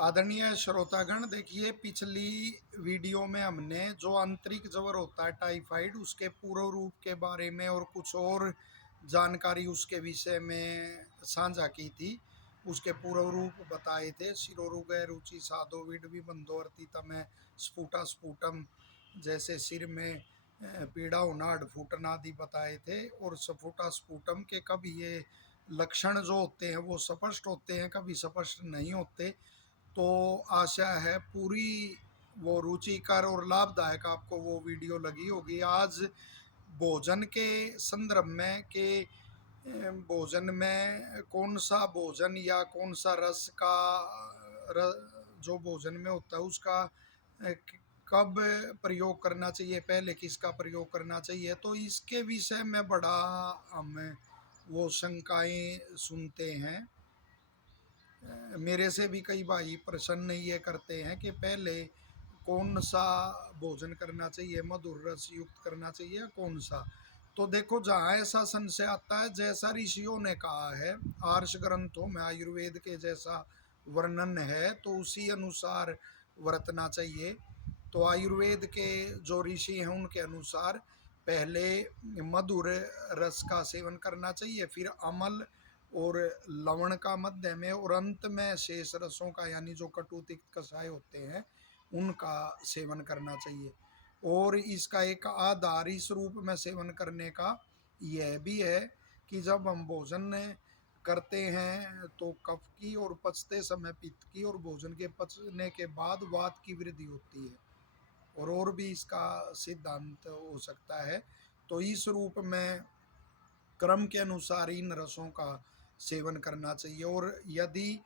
आदरणीय श्रोतागण, देखिए पिछली वीडियो में हमने जो आंतरिक ज्वर होता है टाइफाइड, उसके पूर्व रूप के बारे में और कुछ और जानकारी उसके विषय में साझा की थी। उसके पूर्व रूप बताए थे। शिरोरुग रुचि साधो विडवी बंधोवर्ती तमें स्फुटा स्फुटम, जैसे सिर में पीड़ा होना, हड फूटना आदि बताए थे। और स्फुटा स्फुटम के कभी ये लक्षण जो होते हैं वो स्पष्ट होते हैं, कभी स्पष्ट नहीं होते। तो आशा है पूरी वो रुचिकर और लाभदायक आपको वो वीडियो लगी होगी। आज भोजन के संदर्भ में कि भोजन में कौन सा भोजन या कौन सा रस का जो भोजन में होता है उसका कब प्रयोग करना चाहिए, पहले किसका प्रयोग करना चाहिए, तो इसके विषय में बड़ा हम वो शंकाएं सुनते हैं। मेरे से भी कई भाई प्रश्न ये करते हैं कि पहले कौन सा भोजन करना चाहिए, मधुर रस युक्त करना चाहिए या कौन सा। तो देखो, जहाँ ऐसा संशय आता है, जैसा ऋषियों ने कहा है, आर्ष ग्रंथों में आयुर्वेद के जैसा वर्णन है तो उसी अनुसार वर्तना चाहिए। तो आयुर्वेद के जो ऋषि हैं उनके अनुसार पहले मधुर रस का सेवन करना चाहिए, फिर अमल और लवण का मध्य में, और अंत में शेष रसों का, यानी जो कटु तिक्त कषाय होते हैं उनका सेवन करना चाहिए। और इसका एक आधार इस रूप में सेवन करने का यह भी है कि जब हम भोजन करते हैं तो कफ की, और पचते समय पित्त की, और भोजन के पचने के बाद वात की वृद्धि होती है। और भी इसका सिद्धांत हो सकता है। तो इस रूप में क्रम के अनुसार इन रसों का सेवन करना चाहिए। और यदि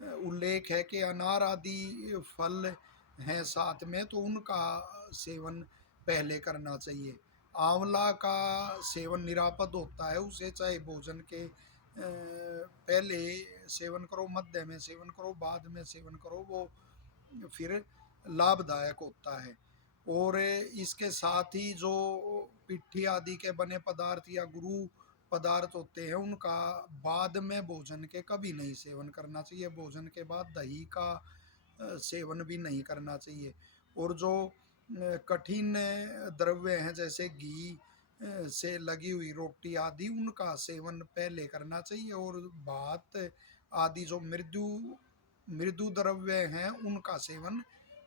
उल्लेख है कि अनार आदि फल हैं साथ में, तो उनका सेवन पहले करना चाहिए। आंवला का सेवन निरापद होता है, उसे चाहे भोजन के पहले सेवन करो, मध्य में सेवन करो, बाद में सेवन करो, वो फिर लाभदायक होता है। और इसके साथ ही जो पिट्ठी आदि के बने पदार्थ या गुरु पदार्थ होते हैं उनका बाद में भोजन के कभी नहीं सेवन करना चाहिए। भोजन के बाद दही का सेवन भी नहीं करना चाहिए। और जो कठिन द्रव्य हैं जैसे घी से लगी हुई रोटी आदि, उनका सेवन पहले करना चाहिए। और भात आदि जो मृदु मृदु द्रव्य हैं उनका सेवन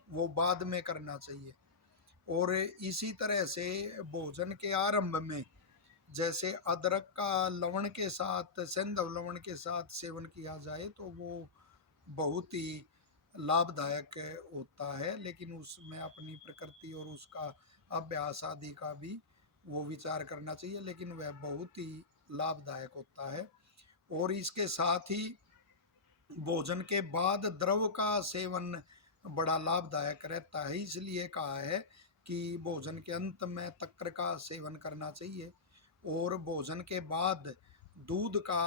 वो बाद में करना चाहिए। और इसी तरह से भोजन के आरंभ में जैसे अदरक का लवण के साथ, सेंधव लवण के साथ सेवन किया जाए तो वो बहुत ही लाभदायक होता है, लेकिन उसमें अपनी प्रकृति और उसका अभ्यास आदि का भी वो विचार करना चाहिए, लेकिन वह बहुत ही लाभदायक होता है। और इसके साथ ही भोजन के बाद द्रव का सेवन बड़ा लाभदायक रहता है, इसलिए कहा है कि भोजन के अंत में तक्र का सेवन करना चाहिए। और भोजन के बाद दूध का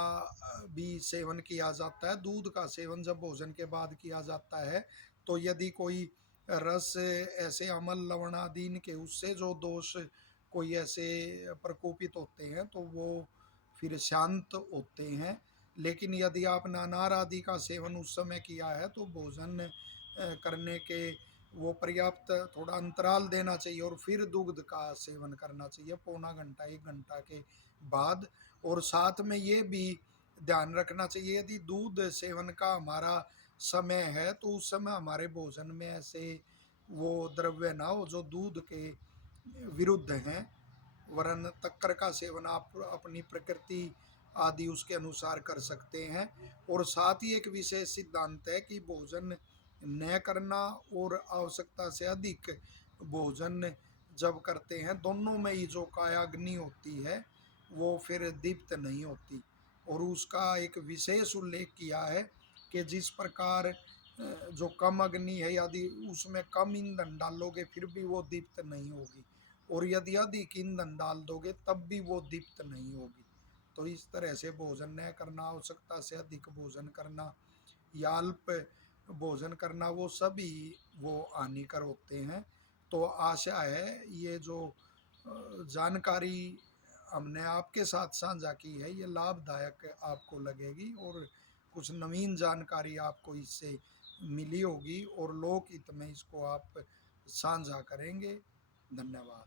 भी सेवन किया जाता है। दूध का सेवन जब भोजन के बाद किया जाता है तो यदि कोई रस ऐसे अमल लवण आदि के उससे जो दोष कोई ऐसे प्रकोपित होते हैं तो वो फिर शांत होते हैं। लेकिन यदि आपने अनार आदि का सेवन उस समय किया है तो भोजन करने के वो पर्याप्त थोड़ा अंतराल देना चाहिए और फिर दुग्ध का सेवन करना चाहिए पौना घंटा 1 घंटा के बाद। और साथ में ये भी ध्यान रखना चाहिए, यदि दूध सेवन का हमारा समय है तो उस समय हमारे भोजन में ऐसे वो द्रव्य ना हो जो दूध के विरुद्ध हैं, वरन तक्कर का सेवन आप अपनी प्रकृति आदि उसके अनुसार कर सकते हैं। और साथ ही एक विशेष सिद्धांत है कि भोजन न करना और आवश्यकता से अधिक भोजन जब करते हैं, दोनों में ही जो कायाग्नि होती है वो फिर दीप्त नहीं होती। और उसका एक विशेष उल्लेख किया है कि जिस प्रकार जो कम अग्नि है, यदि उसमें कम ईंधन डालोगे फिर भी वो दीप्त नहीं होगी, और यदि अधिक ईंधन डाल दोगे तब भी वो दीप्त नहीं होगी। तो इस तरह से भोजन न करना, आवश्यकता से अधिक भोजन करना या अल्प भोजन करना, वो सभी वो हानिकर होते हैं। तो आशा है ये जो जानकारी हमने आपके साथ साझा की है ये लाभदायक आपको लगेगी और कुछ नवीन जानकारी आपको इससे मिली होगी और लोकहित में इसको आप साझा करेंगे। धन्यवाद।